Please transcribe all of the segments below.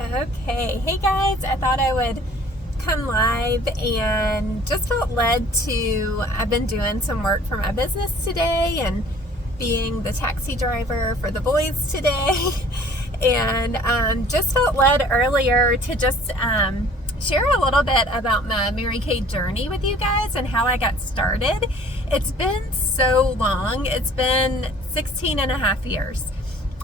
Okay, hey guys, I thought I would come live and just felt led to. I've been doing some work for my business today and being the taxi driver for the boys today, and just felt led earlier to just share a little bit about my Mary Kay journey with you guys and how I got started. It's been so long, it's been 16 and a half years,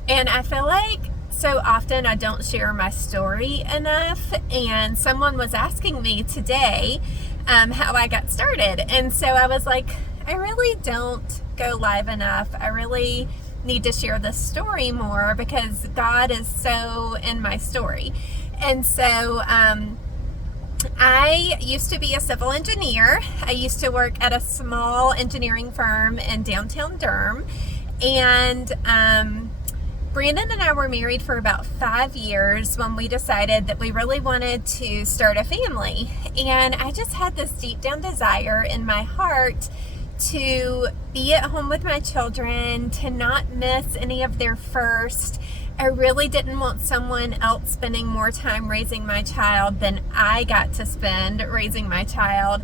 and I feel like so often I don't share my story enough, and someone was asking me today how I got started, and so I was like, I really don't go live enough. I really need to share this story more because God is so in my story. And so I used to be a civil engineer. I used to work at a small engineering firm in downtown Durham, and Brandon and I were married for about 5 years when we decided that we really wanted to start a family. And I just had this deep down desire in my heart to be at home with my children, to not miss any of their first. I really didn't want someone else spending more time raising my child than I got to spend raising my child.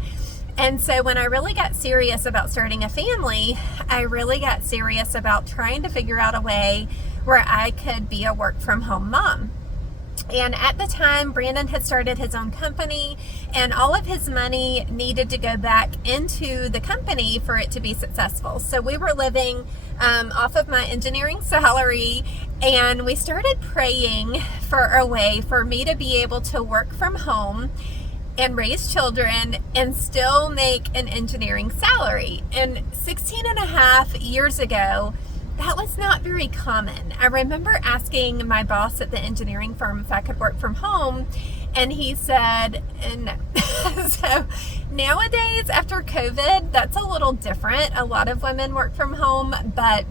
And so when I really got serious about starting a family, I really got serious about trying to figure out a way where I could be a work from home mom. And at the time, Brandon had started his own company, and all of his money needed to go back into the company for it to be successful. So we were living off of my engineering salary, and we started praying for a way for me to be able to work from home and raise children and still make an engineering salary. And 16 and a half years ago, that was not very common. I remember asking my boss at the engineering firm if I could work from home, and he said no. So nowadays, after COVID, that's a little different. A lot of women work from home, but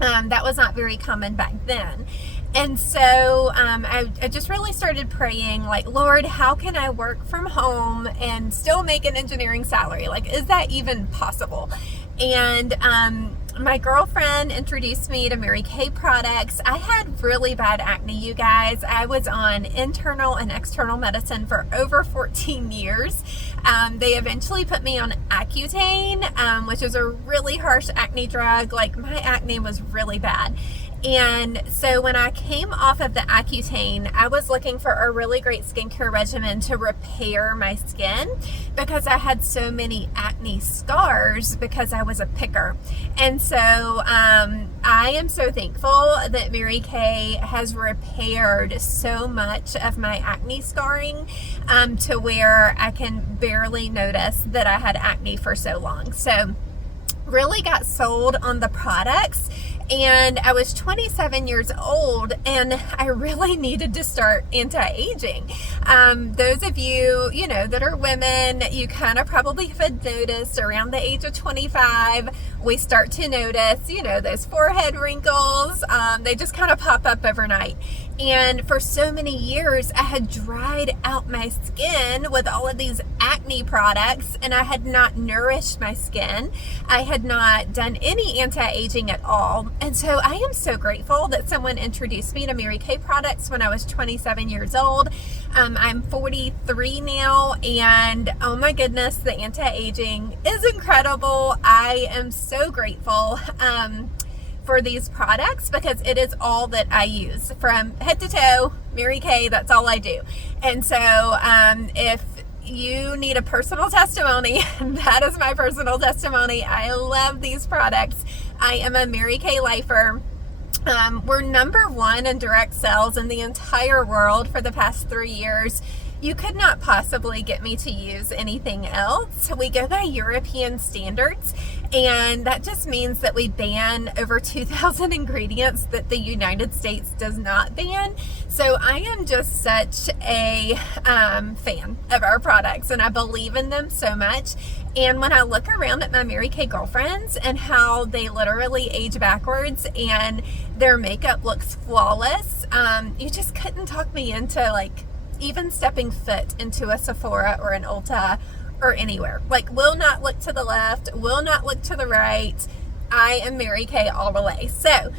that was not very common back then. And so I just really started praying, like, Lord, how can I work from home and still make an engineering salary? Like, is that even possible? And my girlfriend introduced me to Mary Kay products. I had really bad acne, you guys. I was on internal and external medicine for over 14 years. They eventually put me on Accutane, which is a really harsh acne drug. Like, my acne was really bad. And so when I came off of the Accutane, I was looking for a really great skincare regimen to repair my skin because I had so many acne scars because I was a picker. And so I am so thankful that Mary Kay has repaired so much of my acne scarring to where I can barely notice that I had acne for so long. So really got sold on the products. And I was 27 years old, and I really needed to start anti-aging. Those of you, that are women, you kind of probably have noticed around the age of 25, we start to notice, those forehead wrinkles. They just kind of pop up overnight. And for so many years, I had dried out my skin with all of these acne products, and I had not nourished my skin. I had not done any anti-aging at all. And so I am so grateful that someone introduced me to Mary Kay products when I was 27 years old. I'm 43 now, and oh my goodness, the anti-aging is incredible. I am so grateful for these products because it is all that I use from head to toe. Mary Kay, that's all I do. And so if you need a personal testimony, that is my personal testimony. I love these products. I am a Mary Kay lifer. We're number one in direct sales in the entire world for the past 3 years. You could not possibly get me to use anything else. We go by European standards, and that just means that we ban over 2,000 ingredients that the United States does not ban. So I am just such a fan of our products, and I believe in them so much. And when I look around at my Mary Kay girlfriends and how they literally age backwards and their makeup looks flawless, you just couldn't talk me into even stepping foot into a Sephora or an Ulta or anywhere. Will not look to the left, will not look to the right. I am Mary Kay all the way. So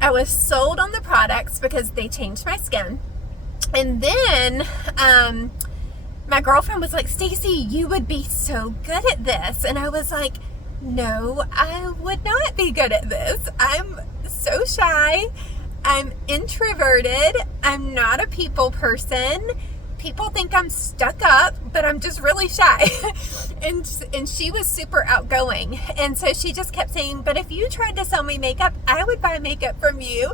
I was sold on the products because they changed my skin. And then my girlfriend was like, Stacy, you would be so good at this. And I was like, no, I would not be good at this. I'm so shy. I'm introverted. I'm not a people person. People think I'm stuck up, but I'm just really shy. and she was super outgoing. And so she just kept saying, but if you tried to sell me makeup, I would buy makeup from you.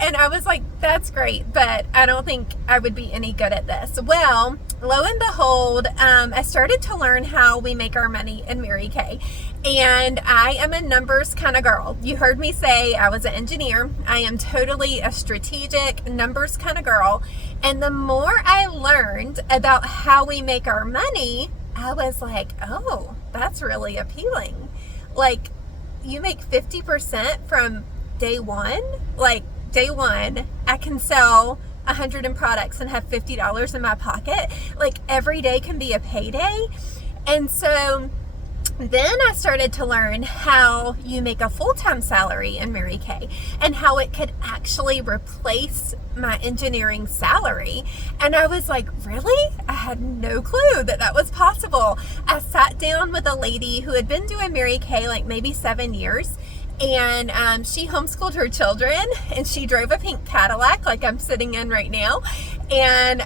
And I was like, that's great, but I don't think I would be any good at this. Well, lo and behold, I started to learn how we make our money in Mary Kay. And I am a numbers kind of girl. You heard me say I was an engineer. I am totally a strategic numbers kind of girl. And the more I learned about how we make our money, I was like, oh, that's really appealing. Like, you make 50% from day one. Like, day one, I can sell 100 in products and have $50 in my pocket. Like, every day can be a payday. And so then I started to learn how you make a full-time salary in Mary Kay and how it could actually replace my engineering salary. And I was like, really? I had no clue that that was possible. I sat down with a lady who had been doing Mary Kay like maybe 7 years. And she homeschooled her children, and she drove a pink Cadillac like I'm sitting in right now. And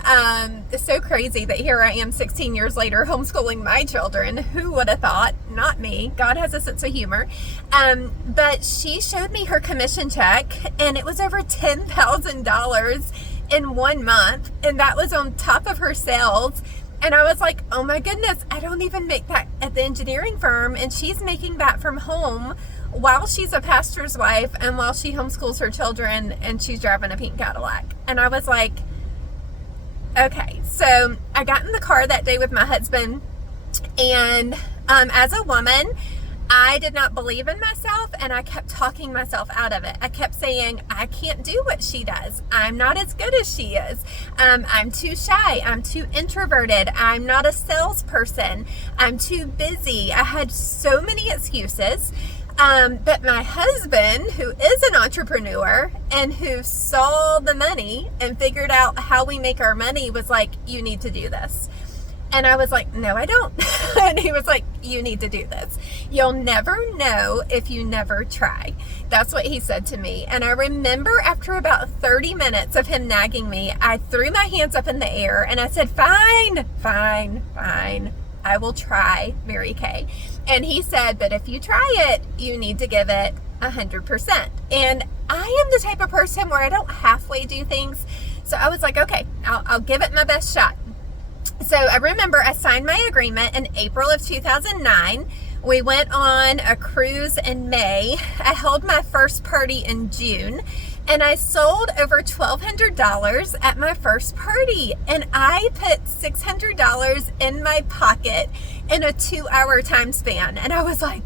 it's so crazy that here I am 16 years later homeschooling my children. Who would have thought? Not me. God has a sense of humor. But she showed me her commission check, and it was over $10,000 in 1 month. And that was on top of her sales. And I was like, oh my goodness, I don't even make that at the engineering firm. And she's making that from home while she's a pastor's wife and while she homeschools her children, and she's driving a pink Cadillac. And I was like, okay. So I got in the car that day with my husband, and as a woman, I did not believe in myself, and I kept talking myself out of it. I kept saying, I can't do what she does. I'm not as good as she is. I'm too shy. I'm too introverted. I'm not a salesperson. I'm too busy. I had so many excuses. But my husband, who is an entrepreneur and who saw the money and figured out how we make our money, was like, you need to do this. And I was like, no, I don't. And he was like, you need to do this. You'll never know if you never try. That's what he said to me. And I remember after about 30 minutes of him nagging me, I threw my hands up in the air and I said, fine. I will try Mary Kay. And he said, but if you try it, you need to give it 100%. And I am the type of person where I don't halfway do things. So I was like, okay, I'll give it my best shot. So I remember I signed my agreement in April of 2009. We went on a cruise in May. I held my first party in June. And I sold over $1,200 at my first party. And I put $600 in my pocket in a 2-hour time span. And I was like,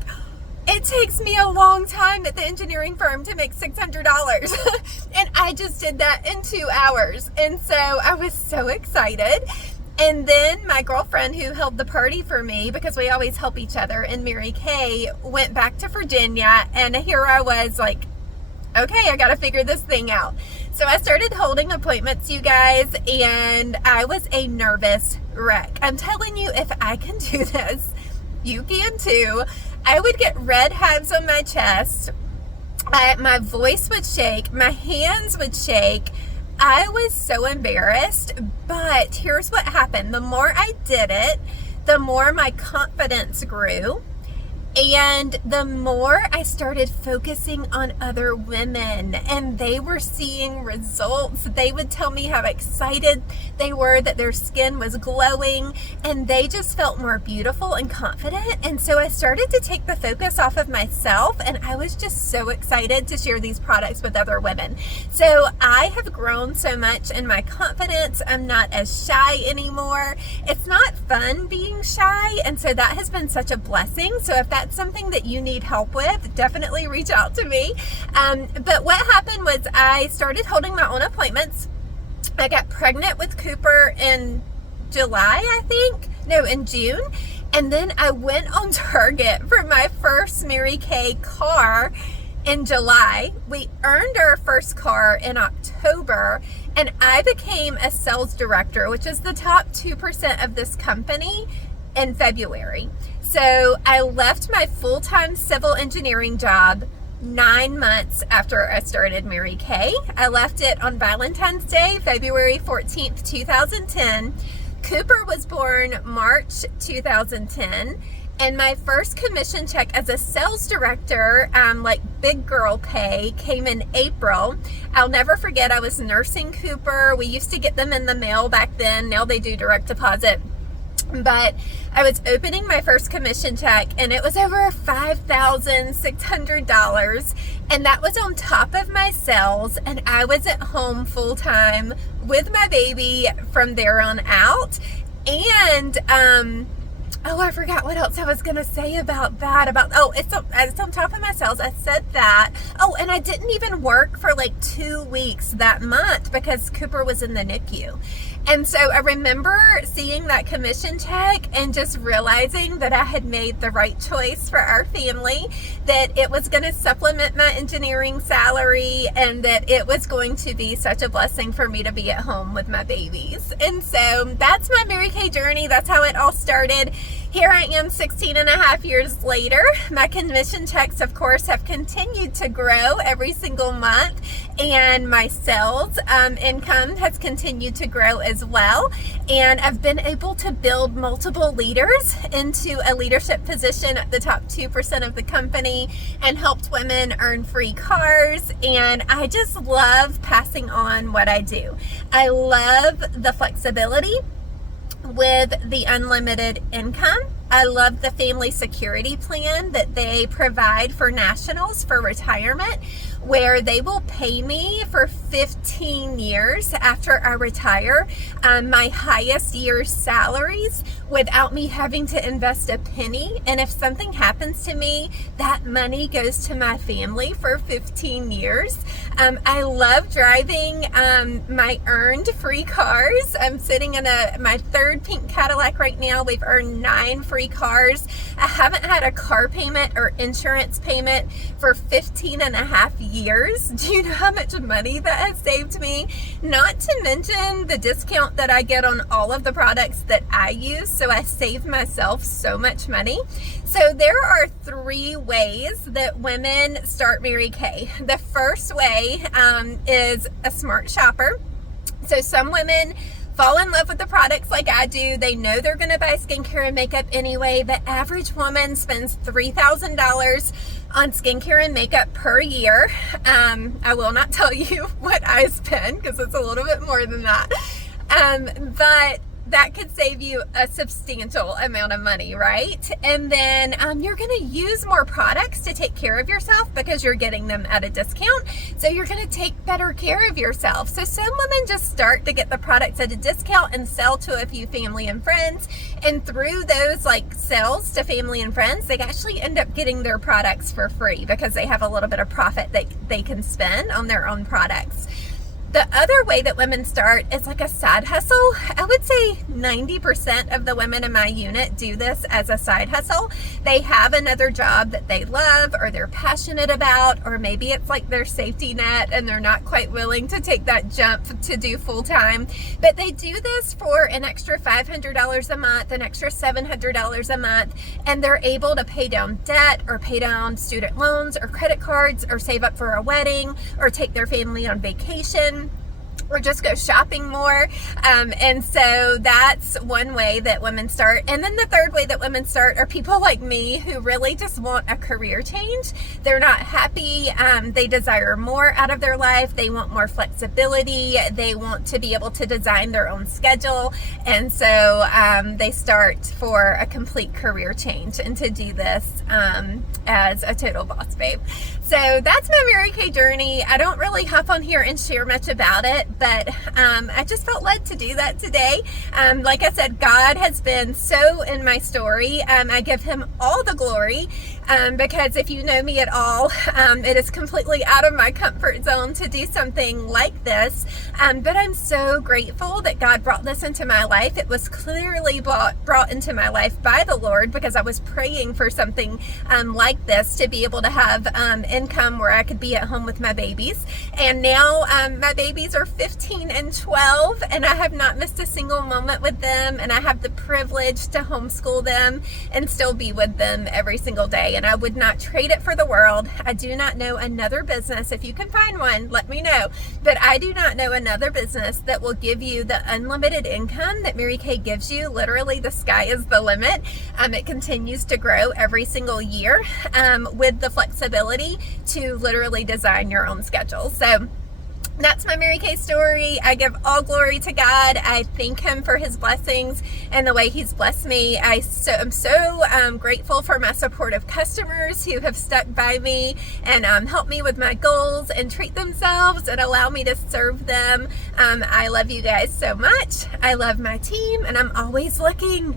it takes me a long time at the engineering firm to make $600. And I just did that in 2 hours. And so I was so excited. And then my girlfriend, who held the party for me, because we always help each other in Mary Kay, went back to Virginia. And here I was like, okay, I got to figure this thing out. So I started holding appointments, you guys, and I was a nervous wreck. I'm telling you, if I can do this, you can too. I would get red hives on my chest. My voice would shake. My hands would shake. I was so embarrassed, but here's what happened. The more I did it, the more my confidence grew. And the more I started focusing on other women, and they were seeing results, they would tell me how excited they were that their skin was glowing, and they just felt more beautiful and confident. And so I started to take the focus off of myself, and I was just so excited to share these products with other women. So I have grown so much in my confidence. I'm not as shy anymore. It's not fun being shy, and so that has been such a blessing. So if that's something that you need help with, definitely reach out to me. But what happened was I started holding my own appointments. I got pregnant with Cooper in July, I think. No, in June. And then I went on Target for my first Mary Kay car in July. We earned our first car in October, and I became a sales director, which is the top 2% of this company, in February. So I left my full-time civil engineering job 9 months after I started Mary Kay. I left it on Valentine's Day, February 14th, 2010. Cooper was born March 2010. And my first commission check as a sales director, like big girl pay, came in April. I'll never forget, I was nursing Cooper. We used to get them in the mail back then. Now they do direct deposit. But I was opening my first commission check, and it was over $5,600. And that was on top of my sales. And I was at home full time with my baby from there on out. And, oh, I forgot what else I was going to say about that. It's on top of my sales. I said that. Oh, and I didn't even work for like 2 weeks that month because Cooper was in the NICU. And so I remember seeing that commission check and just realizing that I had made the right choice for our family, that it was going to supplement my engineering salary, and that it was going to be such a blessing for me to be at home with my babies. And so that's my Mary Kay journey. That's how it all started. Here I am 16 and a half years later. My commission checks, of course, have continued to grow every single month, and my sales income has continued to grow as well. And I've been able to build multiple leaders into a leadership position at the top 2% of the company and helped women earn free cars. And I just love passing on what I do. I love the flexibility with the unlimited income. I love the family security plan that they provide for nationals for retirement, where they will pay me for 15 years after I retire, my highest year's salaries, without me having to invest a penny. And if something happens to me, that money goes to my family for 15 years. I love driving my earned free cars. I'm sitting in my third pink Cadillac right now. We've earned 9 free cars. I haven't had a car payment or insurance payment for 15 and a half years. Do you know how much money that has saved me? Not to mention the discount that I get on all of the products that I use. So I save myself so much money. So there are 3 ways that women start Mary Kay. The first way is a smart shopper. So some women fall in love with the products like I do. They know they're going to buy skincare and makeup anyway. The average woman spends $3,000 on skincare and makeup per year. I will not tell you what I spend because it's a little bit more than that. But that could save you a substantial amount of money, right? And then you're going to use more products to take care of yourself because you're getting them at a discount. So you're going to take better care of yourself. So some women just start to get the products at a discount and sell to a few family and friends. And through those like sales to family and friends, they actually end up getting their products for free because they have a little bit of profit that they can spend on their own products. The other way that women start is like a side hustle. I would say 90% of the women in my unit do this as a side hustle. They have another job that they love or they're passionate about, or maybe it's like their safety net and they're not quite willing to take that jump to do full time. But they do this for an extra $500 a month, an extra $700 a month, and they're able to pay down debt or pay down student loans or credit cards or save up for a wedding or take their family on vacation, or just go shopping more. And so that's one way that women start. And then the third way that women start are people like me who really just want a career change. They're not happy. They desire more out of their life. They want more flexibility. They want to be able to design their own schedule. And so they start for a complete career change and to do this as a total boss babe. So that's my Mary Kay journey. I don't really hop on here and share much about it, but I just felt led to do that today. Like I said, God has been so in my story. I give him all the glory. because if you know me at all, it is completely out of my comfort zone to do something like this. But I'm so grateful that God brought this into my life. It was clearly brought into my life by the Lord, because I was praying for something like this, to be able to have income where I could be at home with my babies. And now my babies are 15 and 12, and I have not missed a single moment with them, and I have the privilege to homeschool them and still be with them every single day, and I would not trade it for the world. I do not know another business. If you can find one, let me know, but I do not know another business that will give you the unlimited income that Mary Kay gives you. Literally, the sky is the limit. It continues to grow every single year, with the flexibility to literally design your own schedule. So that's my Mary Kay story. I give all glory to God. I thank Him for His blessings and the way He's blessed me. I'm so grateful for my supportive customers who have stuck by me and helped me with my goals and treat themselves and allow me to serve them. I love you guys so much. I love my team, and I'm always looking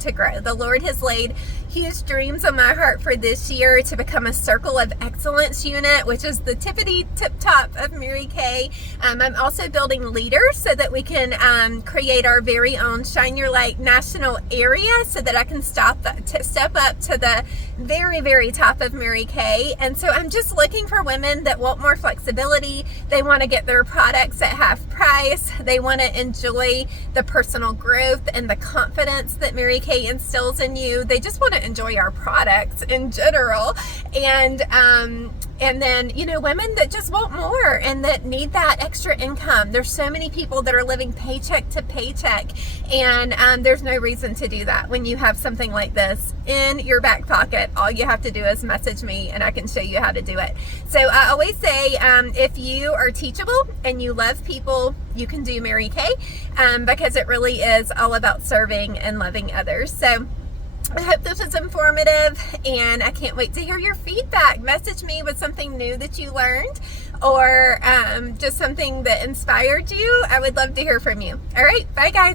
to grow. The Lord has laid huge dreams on my heart for this year to become a Circle of Excellence unit, which is the tippity tip top of Mary Kay. I'm also building leaders so that we can create our very own Shine Your Light national area, so that I can step up to the very, very top of Mary Kay. And so I'm just looking for women that want more flexibility. They want to get their products at half price. They want to enjoy the personal growth and the confidence that Mary Kay instills in you. They just want to enjoy our products in general. And then, women that just want more and that need that extra income. There's so many people that are living paycheck to paycheck, and there's no reason to do that when you have something like this in your back pocket. All you have to do is message me, and I can show you how to do it. So I always say, if you are teachable and you love people, you can do Mary Kay, because it really is all about serving and loving others. So I hope this was informative, and I can't wait to hear your feedback. Message me with something new that you learned, or just something that inspired you. I would love to hear from you. All right, bye guys.